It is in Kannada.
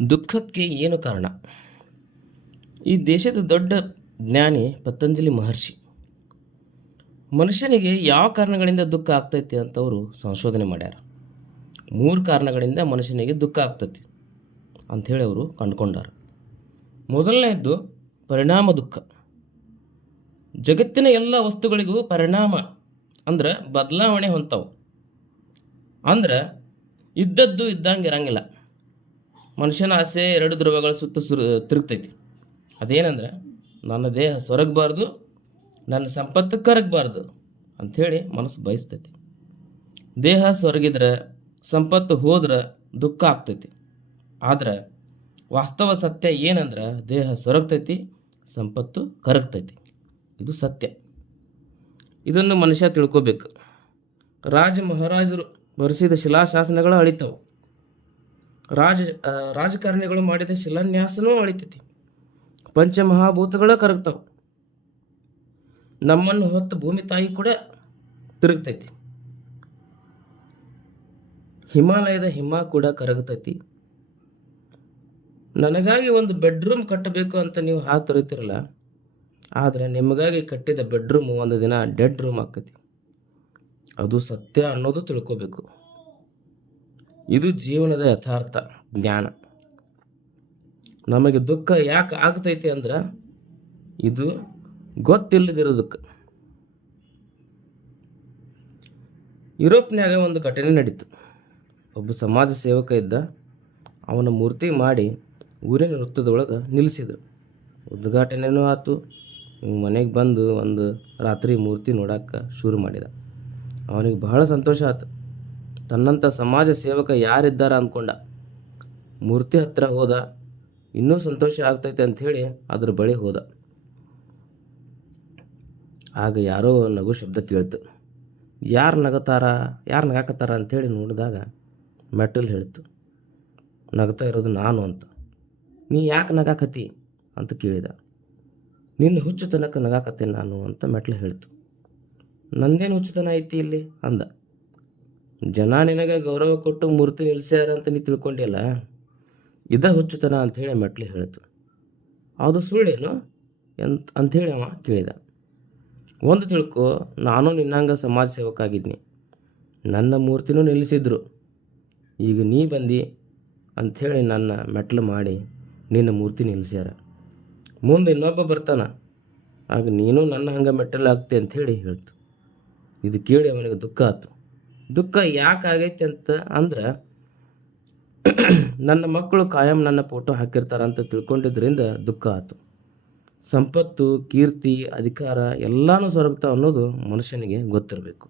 ದುಃಖಕ್ಕೆ ಏನು ಕಾರಣ? ಈ ದೇಶದ ದೊಡ್ಡ ಜ್ಞಾನಿ ಪತಂಜಲಿ ಮಹರ್ಷಿ ಮನುಷ್ಯನಿಗೆ ಯಾವ ಕಾರಣಗಳಿಂದ ದುಃಖ ಆಗ್ತೈತಿ ಅಂತ ಅವರು ಸಂಶೋಧನೆ ಮಾಡ್ಯಾರ. 3 ಕಾರಣಗಳಿಂದ ಮನುಷ್ಯನಿಗೆ ದುಃಖ ಆಗ್ತೈತಿ ಅಂಥೇಳಿ ಅವರು ಕಂಡುಕೊಂಡಾರ. ಮೊದಲನೆಯದ್ದು ಪರಿಣಾಮ ದುಃಖ. ಜಗತ್ತಿನ ಎಲ್ಲ ವಸ್ತುಗಳಿಗೂ ಪರಿಣಾಮ ಅಂದ್ರೆ ಬದಲಾವಣೆ ಹೊಂತಾವು. ಅಂದ್ರೆ ಇದ್ದದ್ದು ಇದ್ದಂಗೆ ಇರಂಗಿಲ್ಲ. ಮನುಷ್ಯನ ಆಸೆ 2 ಧ್ರುವಗಳ ಸುತ್ತ ತಿರುಗ್ತೈತಿ. ಅದೇನಂದ್ರೆ ನನ್ನ ದೇಹ ಸೊರಗಬಾರ್ದು, ನನ್ನ ಸಂಪತ್ತು ಕರಗಬಾರ್ದು ಅಂಥೇಳಿ ಮನಸ್ಸು ಬಯಸ್ತೈತಿ. ದೇಹ ಸೊರಗಿದ್ರೆ, ಸಂಪತ್ತು ಹೋದ್ರೆ ದುಃಖ ಆಗ್ತೈತಿ. ಆದ್ರೆ ವಾಸ್ತವ ಸತ್ಯ ಏನಂದ್ರೆ ದೇಹ ಸೊರಗ್ತೈತಿ, ಸಂಪತ್ತು ಕರಗ್ತೈತಿ. ಇದು ಸತ್ಯ. ಇದನ್ನು ಮನುಷ್ಯ ತಿಳ್ಕೋಬೇಕು. ರಾಜ ಮಹಾರಾಜರು ಬರೆಸಿದ ಶಿಲಾಶಾಸನಗಳು ಅಳಿತಾವು. ರಾಜಕಾರಣಿಗಳು ಮಾಡಿದ ಶಿಲಾನ್ಯಾಸನೂ ಅಳಿತೈತಿ. ಪಂಚಮಹಾಭೂತಗಳ ಕರಗ್ತಾವೆ. ನಮ್ಮನ್ನು ಹೊತ್ತು ಭೂಮಿ ತಾಯಿ ಕೂಡ ತಿರುಗ್ತೈತಿ. ಹಿಮಾಲಯದ ಹಿಮ ಕೂಡ ಕರಗ್ತೈತಿ. ನನಗಾಗಿ ಒಂದು ಬೆಡ್ರೂಮ್ ಕಟ್ಟಬೇಕು ಅಂತ ನೀವು ಹಾತೊರಿತಿರಲ್ಲ, ಆದರೆ ನಿಮಗಾಗಿ ಕಟ್ಟಿದ ಬೆಡ್ರೂಮ್ ಒಂದು ದಿನ ಡೆಡ್ ರೂಮ್ ಆಕೈತಿ. ಅದು ಸತ್ಯ ಅನ್ನೋದು ತಿಳ್ಕೋಬೇಕು. ಇದು ಜೀವನದ ಯಥಾರ್ಥ ಜ್ಞಾನ. ನಮಗೆ ದುಃಖ ಯಾಕೆ ಆಗ್ತೈತಿ ಅಂದ್ರೆ ಇದು ಗೊತ್ತಿಲ್ಲದಿರೋದಕ್ಕೆ. ಯುರೋಪ್ನ್ಯಾಗ ಒಂದು ಘಟನೆ ನಡೀತು. ಒಬ್ಬ ಸಮಾಜ ಸೇವಕ ಇದ್ದ. ಅವನ ಮೂರ್ತಿ ಮಾಡಿ ಊರಿನ ವೃತ್ತದೊಳಗೆ ನಿಲ್ಲಿಸಿದರು. ಉದ್ಘಾಟನೆಯೂ ಆಯ್ತು. ಮನೆಗೆ ಬಂದು ಒಂದು ರಾತ್ರಿ ಮೂರ್ತಿ ನೋಡೋಕೆ ಶುರು ಮಾಡಿದ. ಅವನಿಗೆ ಬಹಳ ಸಂತೋಷ ಆಯ್ತು. ತನ್ನಂಥ ಸಮಾಜ ಸೇವಕ ಯಾರಿದ್ದಾರ ಅಂದ್ಕೊಂಡ. ಮೂರ್ತಿ ಹತ್ತಿರ ಹೋದ. ಇನ್ನೂ ಸಂತೋಷ ಆಗ್ತೈತೆ ಅಂಥೇಳಿ ಅದ್ರ ಬಳಿ ಹೋದ. ಆಗ ಯಾರೋ ನಗು ಶಬ್ದ ಕೇಳ್ತು. ಯಾರು ನಗಾಕತ್ತಾರ ಅಂಥೇಳಿ ನೋಡಿದಾಗ ಮೆಟ್ಟಲು ಹೇಳ್ತು, ನಗ್ತಾ ಇರೋದು ನಾನು ಅಂತ. ನೀ ಯಾಕೆ ನಗಾಕತ್ತಿ ಅಂತ ಕೇಳಿದ. ನಿನ್ನ ಹುಚ್ಚುತನಕ್ಕೆ ನಗಾಕತ್ತೇನೆ ನಾನು ಅಂತ ಮೆಟ್ಲು ಹೇಳ್ತು. ನಂದೇನು ಹುಚ್ಚುತನ ಐತಿ ಇಲ್ಲಿ ಅಂದ. ಜನ ನಿನಗೆ ಗೌರವ ಕೊಟ್ಟು ಮೂರ್ತಿ ನಿಲ್ಲಿಸ್ಯಾರ ಅಂತ ನೀ ತಿಳ್ಕೊಂಡಿಲ್ಲ, ಇದ ಹುಚ್ಚುತನ ಅಂಥೇಳಿ ಮೆಟ್ಲು ಹೇಳ್ತು. ಅದು ಸುಳ್ಳೇನು ಅಂಥೇಳಿ ಅವ ಕೇಳಿದ. ಒಂದು ತಿಳ್ಕೊ, ನಾನು ನಿನ್ನಂಗೆ ಸಮಾಜ ಸೇವಕ ಆಗಿದ್ನಿ. ನನ್ನ ಮೂರ್ತಿನೂ ನಿಲ್ಲಿಸಿದ್ರು. ಈಗ ನೀ ಬಂದು ಅಂಥೇಳಿ ನನ್ನ ಮೆಟ್ಲು ಮಾಡಿ ನಿನ್ನ ಮೂರ್ತಿ ನಿಲ್ಲಿಸ್ಯಾರ. ಮುಂದೆ ಇನ್ನೊಬ್ಬ ಬರ್ತಾನ, ಆಗ ನೀನು ನನ್ನ ಹಂಗೆ ಮೆಟ್ಟಲು ಆಗ್ತಿ ಅಂಥೇಳಿ ಹೇಳ್ತು. ಇದು ಕೇಳಿ ಅವನಿಗೆ ದುಃಖ ಆಯ್ತು. ದುಃಖ ಯಾಕೆ ಆಗೈತಿ ಅಂತ ಅಂದ್ರೆ ನನ್ನ ಮಕ್ಕಳು ಕಾಯಂ ನನ್ನ ಫೋಟೋ ಹಾಕಿರ್ತಾರಂತ ತಿಳ್ಕೊಂಡಿದ್ದರಿಂದ ದುಃಖ ಆಯ್ತು. ಸಂಪತ್ತು, ಕೀರ್ತಿ, ಅಧಿಕಾರ ಎಲ್ಲನೂ ಸೊರಗ್ತಾವ ಅನ್ನೋದು ಮನುಷ್ಯನಿಗೆ ಗೊತ್ತಿರಬೇಕು.